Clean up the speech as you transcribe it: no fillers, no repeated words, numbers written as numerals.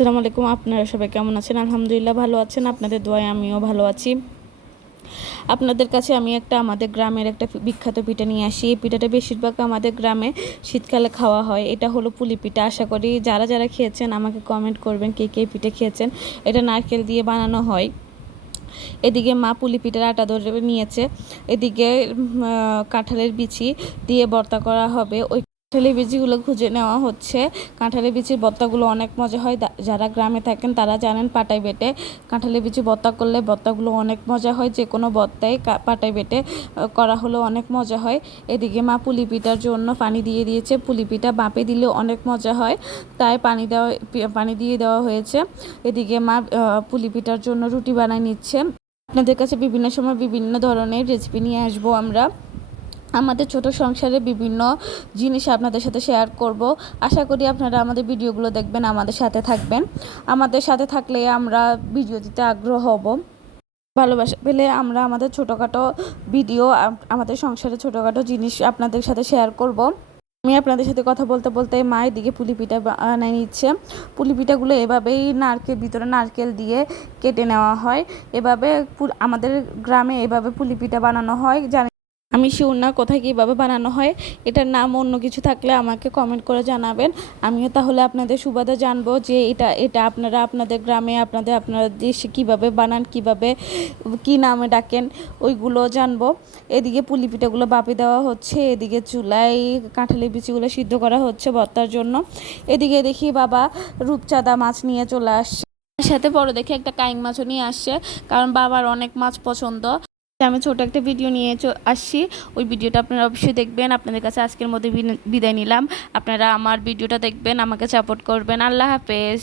আসসালামু আলাইকুম। আপনারা সবাই কেমন আছেন? আলহামদুলিল্লাহ ভালো আছেন। আপনাদের দোয়ায় আমিও ভালো আছি। আপনাদের কাছে আমি আমাদের গ্রামের একটা বিখ্যাত পিঠা নিয়ে আসি। এই পিঠাটা বেশিরভাগ আমাদের গ্রামে শীতকালে খাওয়া হয়। এটা হলো পুলি পিঠা। আশা করি যারা যারা খেয়েছেন আমাকে কমেন্ট করবেন কে কে পিঠা খেয়েছেন। এটা নারকেল দিয়ে বানানো হয়। এদিকে মা পুলি পিঠার আটা ধরে নিয়েছে। এদিকে কাঁঠালের বিচি দিয়ে ভর্তা করা হবে। ওই কাঁঠালের বিচিগুলো খুঁজে নেওয়া হচ্ছে। কাঁঠালের বিচির ভর্তাগুলো অনেক মজা হয়। যারা গ্রামে থাকেন তারা জানেন পাটায় বেটে কাঁঠালের বিচি ভর্তা করলে ভর্তাগুলো অনেক মজা হয়। যে কোনো ভর্তাই পাটায় বেটে করা হলে অনেক মজা হয়। এদিকে মা পুলি পিঠার জন্য পানি দিয়ে দিয়েছে। পুলি পিঠা বাপে দিলে অনেক মজা হয়, তাই পানি দিয়ে দেওয়া হয়েছে। এদিকে মা পুলি পিঠার জন্য রুটি বানায় নিচ্ছে। আপনাদের কাছে বিভিন্ন সময় বিভিন্ন ধরনের রেসিপি নিয়ে আসবো আমরা। আমাদের ছোট সংসারে বিভিন্ন জিনিস আপনাদের সাথে শেয়ার করব। আশা করি আপনারা আমাদের ভিডিওগুলো দেখবেন, আমাদের সাথে থাকবেন। আমাদের সাথে থাকলে আমরা ভিডিও দিতে আগ্রহ হব। ভালোবাসা পেলে আমরা আমাদের ছোটোখাটো ভিডিও, আমাদের সংসারে ছোটোখাটো জিনিস আপনাদের সাথে শেয়ার করব। আমি আপনাদের সাথে কথা বলতে বলতে মায়ের দিকে পুলি পিঠা বানিয়ে নিচ্ছে। পুলি পিঠাগুলো এভাবেই ভিতরে নারকেল দিয়ে কেটে নেওয়া হয়। এভাবে আমাদের গ্রামে এভাবে পুলি পিঠা বানানো হয়। আমি শিওর না কোথায় কীভাবে বানানো হয়। এটার নাম অন্য কিছু থাকলে আমাকে কমেন্ট করে জানাবেন। আমিও তাহলে আপনাদের সুবাদে জানবো যে এটা আপনারা আপনাদের গ্রামে আপনাদের দেশে কীভাবে বানান, কীভাবে কী নামে ডাকেন, ওইগুলো জানবো। এদিকে পুলি পিঠাগুলো বাপে দেওয়া হচ্ছে। এদিকে চুলায় কাঁঠালের বিচিগুলো সিদ্ধ করা হচ্ছে ভর্তার জন্য। এদিকে দেখি বাবা রূপচাঁদা মাছ নিয়ে চলে আসছে। সাথে বড় দেখে একটা কাইং মাছও নিয়ে আসছে, কারণ বাবার অনেক মাছ পছন্দ। আমি ছোট একটা ভিডিও নিয়ে আসছি। ওই ভিডিওটা আপনারা অবশ্যই দেখবেন। আপনাদের কাছে আজকের মধ্যে বিদায় নিলাম। আপনারা আমার ভিডিওটা দেখবেন, আমাকে সাপোর্ট করবেন। আল্লাহ হাফেজ।